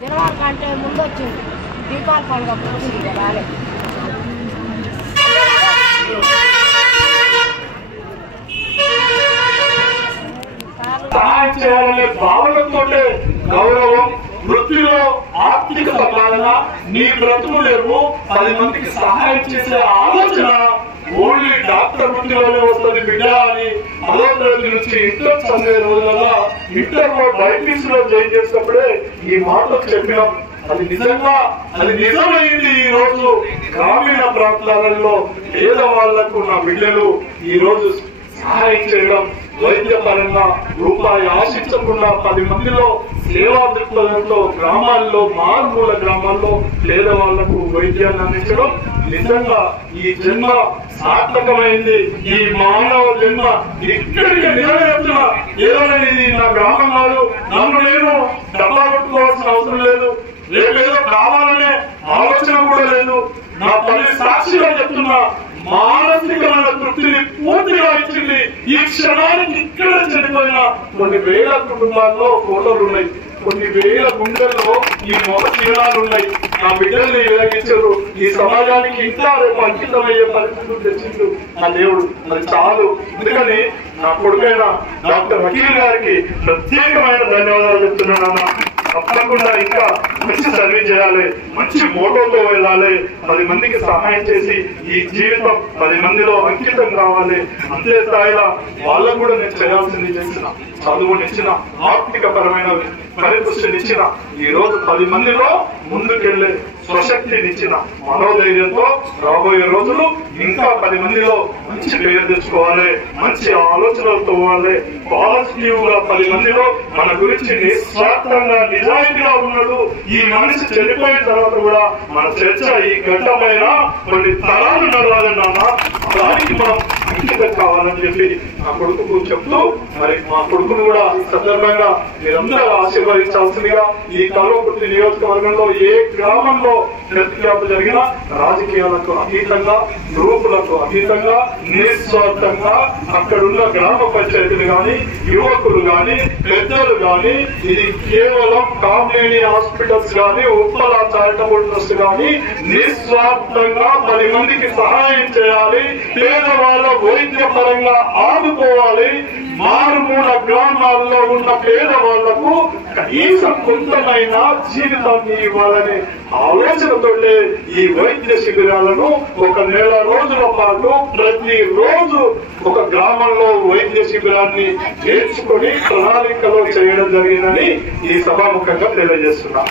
జనవరి కంటే ముందు వచ్చింది దీపావళి పండుగ వచ్చింది రాలే సహాయం చేయాలనే భావనతో గౌరవం వృత్తిలో ఆర్థిక సంపాదన నీ బ్రతుకు లేవు 10 మందికి సహాయం చేసే ఆలోచన ఓన్లీ డాక్టర్ వృత్తిలోనే వస్తుంది బిడ్డ అని 10వ తరగతి నుంచి ఇంటర్ చదివే రోజులలో ఇంటర్ లో బైపీసీ లో జాయిన్ చేసినప్పుడే ఈ మాటలు చెప్పినాం. అది నిజమైంది. ఈ రోజు గ్రామీణ ప్రాంతాలలో పేదవాళ్లకు నా బిడ్డలు ఈ రోజు సహాయం చేయడం, వైద్యపరంగా రూపాయి ఆశించకుండా 10 మందిలో సేవా దృక్పథంతో గ్రామాల్లో మారుమూల గ్రామాల్లో పేదవాళ్లకు వైద్యాన్ని అందించడం నిజంగా ఈ జన్మ సార్థకమైంది. ఈ మానవ జన్మ ఇక్కడికి నెరవేరుతున్నా. ఏదైనా ఇది నా గ్రామం కాదు, నన్ను నేను డబ్బా కొట్టుకోవాల్సిన అవసరం లేదు, రేపేదో కావాలనే ఆలోచన కూడా లేదు. నా తల్లి సాక్షిగా చెప్తున్నా, మానసికమైన తృప్తిని పూర్తిగా ఇచ్చింది. ఈ క్షణానికి ఇక్కడ చనిపోయిన కొన్ని వేల కుటుంబాల్లో ఫోటోలు ఉన్నాయి, కొన్ని వేల గుండెల్లో ఈ మొగ తీరాలు ఉన్నాయి. నా బిడ్డల్ని వెలిగించారు. ఈ సమాజానికి ఇంకా రేపు అంకితమయ్యే పరిస్థితులు తెచ్చిండు నా దేవుడు. అది చాలు. అందుకని నా కొడుకైన డాక్టర్ వకీల్ గారికి ప్రత్యేకమైన ధన్యవాదాలు చెప్తున్నాను. తప్పకుండా ఇంకా మంచి సర్వీస్ చేయాలి, మంచి మోటోతో వెళ్ళాలి, 10 మందికి సహాయం చేసి ఈ జీవితం 10 మందిలో అంకితం కావాలి. అంతే స్థాయిలో వాళ్ళకు కూడా నేను చేయాల్సింది చేసిన, చదువునిచ్చిన, ఆర్థిక పరమైన పరిపుష్టినిచ్చిన, ఈ రోజు 10 మందిలో ముందుకెళ్లే స్వశక్తినిచ్చిన మనోధైర్యంతో రాబోయే రోజులు ఇంకా 10 మందిలో మంచి పేరు తెచ్చుకోవాలి, మంచి ఆలోచనలతో పోవాలి. పాజిటివ్ గా 10 మందిలో మన గురించి నిస్వార్థంగా నిజాయితీగా ఉన్నాడు. ఈ మనిషి చనిపోయిన తర్వాత కూడా మన చర్చ ఈ ఘట్టమైన కొన్ని తరాలు నడవాలి నాన్న, దానికి మనం అంకితం కావాలని చెప్పి నా కొడుకు చెప్తూ, మరి మా కొడుకును కూడా ఈ సందర్భంగా మీరందరూ ఆశీర్వదించాల్సిందిగా, ఈ కల్వకుర్తి నియోజకవర్గంలో ఏ గ్రామంలో ప్రతిజ్ఞాప జరిగినా రాజకీయాలకు అతీతంగా, గ్రూపులకు అతీతంగా, నిస్వార్థంగా అక్కడున్న గ్రామ పంచాయతీలు గాని, యువకులు గాని, పెద్దలు గాని, ఇది కేవలం కామినేని హాస్పిటల్స్ గాని, ఉప్పల చారిటబుల్ ట్రస్ట్ గాని నిస్వార్థంగా 10 మందికి సహాయం చేయాలి, పేదవాళ్ళ వైద్య పరంగా ఆదుకోవాలి, మారుమూల గ్రామాల్లో ఉన్న పేదవాళ్లకు కనీసం కొంతమైన జీవితాన్ని ఇవ్వాలనే ఆలోచనతో ఈ వైద్య శిబిరాలను 1 నెల రోజుల పాటు ప్రతి రోజు ఒక గ్రామంలో వైద్య శిబిరాన్ని నేర్చుకుని ప్రణాళికలో చేయడం జరిగిందని ఈ సభాముఖంగా తెలియజేస్తున్నా.